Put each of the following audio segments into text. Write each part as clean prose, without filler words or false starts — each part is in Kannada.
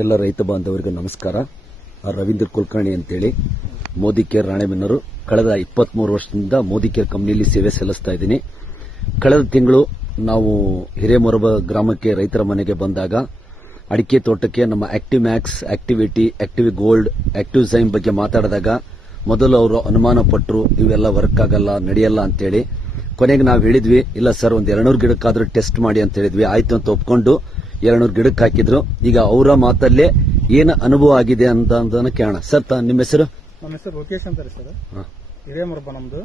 ಎಲ್ಲ ರೈತ ಬಾಂಧವರಿಗೂ ನಮಸ್ಕಾರ. ರವೀಂದ್ರ ಕುಲಕರ್ಣಿ ಅಂತೇಳಿ ಮೋದಿ ಕೇರ್ ರಾಣೆಬೆನ್ನೂರು. ಕಳೆದ 23 ವರ್ಷದಿಂದ ಮೋದಿ ಕೇರ್ ಕಂಪನಿಯಲ್ಲಿ ಸೇವೆ ಸಲ್ಲಿಸ್ತಾ ಇದ್ದೀನಿ. ಕಳೆದ ತಿಂಗಳು ನಾವು ಹಿರೇಮೊರಬ ಗ್ರಾಮಕ್ಕೆ ರೈತರ ಮನೆಗೆ ಬಂದಾಗ ಅಡಿಕೆ ತೋಟಕ್ಕೆ ನಮ್ಮ active Max, activity, active gold, active ಝೈಮ್ ಬಗ್ಗೆ ಮಾತಾಡಿದಾಗ ಮೊದಲು ಅವರು ಅನುಮಾನ ಪಟ್ಟರು, ಇವೆಲ್ಲ ವರ್ಕ್ ಆಗಲ್ಲ, ನಡೆಯಲ್ಲ ಅಂತೇಳಿ. ಕೊನೆಗೆ ನಾವು ಹೇಳಿದ್ವಿ, ಇಲ್ಲ ಸರ್, ಒಂದು 200 ಗಿಡಕ್ಕಾದ್ರೂ ಟೆಸ್ಟ್ ಮಾಡಿ ಅಂತ ಹೇಳಿದ್ವಿ. ಆಯ್ತು ಅಂತ ಒಪ್ಕೊಂಡು 200 ಗಿಡಕ್ಕೆ ಹಾಕಿದ್ರು. ಈಗ ಅವರ ಮಾತಲ್ಲೇ ಏನು ಅನುಭವ ಆಗಿದೆ ಅಂತ ಕೇಳೋಣ. ಸರ್, ನಿಮ್ಮ ಹೆಸರು? ನಮ್ಮ ಹೆಸರು ಲೋಕೇಶ್ ಅಂತಾರೆ ಸರ್. ಹಿರೇಮೊರಬ ನಮ್ದು.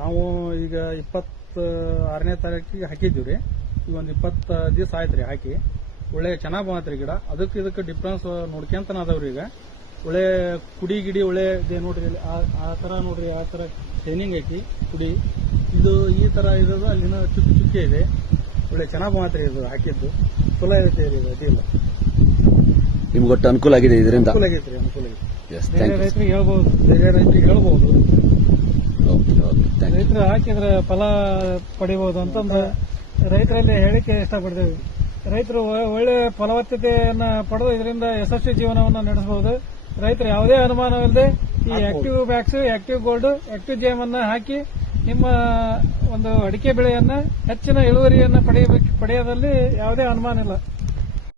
ನಾವು ಈಗ 26ನೇ ತಾರೀಕಿಗೆ ಹಾಕಿದ್ದೀವ್ರಿ. ಈಗ ಒಂದು 20 ದಿವಸ ಆಯ್ತ್ರಿ ಹಾಕಿ. ಒಳ್ಳೆ ಚೆನ್ನಾಗ್ ಬಂತ್ರಿ ಗಿಡ. ಇದಕ್ಕೆ ಡಿಫ್ರೆನ್ಸ್ ನೋಡ್ಕೊಂತ ಅದಾವ್ರಿ. ಈಗ ಒಳ್ಳೆ ಕುಡಿ ಗಿಡಿ ಒಳ್ಳೆ ಇದೆ ನೋಡ್ರಿ. ಆ ತರ ನೋಡ್ರಿ, ಆ ತರ ಶೈನಿಂಗ್ ಐತಿ ಕುಡಿ. ಇದು ಈ ತರ ಇರೋದು ಅಲ್ಲಿನ ಚುಕ್ಕೆ ಇದೆ. ಒಳ್ಳೆ ಚೆನ್ನಾಗ್ ಬಂತ್ರಿ ಇದು ಹಾಕಿದ್ದು. ಚಲೋ ಐತೆ ರೀ. ಅದಿಲ್ಲ, ನಿಮ್ಗೆ ಒಟ್ಟು ಅನುಕೂಲ ಆಗಿದೆ ಇದರಿಂದ? ಅನುಕೂಲ ಆಗೈತ್ರಿ, ಅನುಕೂಲ ಆಗೈತಿ. ಬೇರೆ ರೈತರಿಗೆ ಹೇಳ್ಬಹುದು, ಬೇರೆ ರೈತರಿಗೆ ಹೇಳ್ಬಹುದು. ರೈತರು ಹಾಕಿದ್ರೆ ಫಲ ಪಡಿಬಹುದು ಅಂತಂದ್ರೆ ರೈತರಲ್ಲಿ ಹೇಳಿಕೆ ಇಷ್ಟಪಡ್ತೇವೆ. ರೈತರು ಒಳ್ಳೆ ಫಲವತ್ತತೆಯನ್ನ ಪಡೆದು ಇದರಿಂದ ಯಶಸ್ವಿ ಜೀವನವನ್ನು ನಡೆಸಬಹುದು. ರೈತರು ಯಾವುದೇ ಅನುಮಾನವಿಲ್ಲದೆ ಈ active max, active gold, active gem ಅನ್ನ ಹಾಕಿ ನಿಮ್ಮ ಒಂದು ಅಡಿಕೆ ಬೆಳೆಯನ್ನ ಹೆಚ್ಚಿನ ಇಳುವರಿಯನ್ನ ಪಡೆಯೋದಲ್ಲಿ ಯಾವುದೇ ಅನುಮಾನ ಇಲ್ಲ.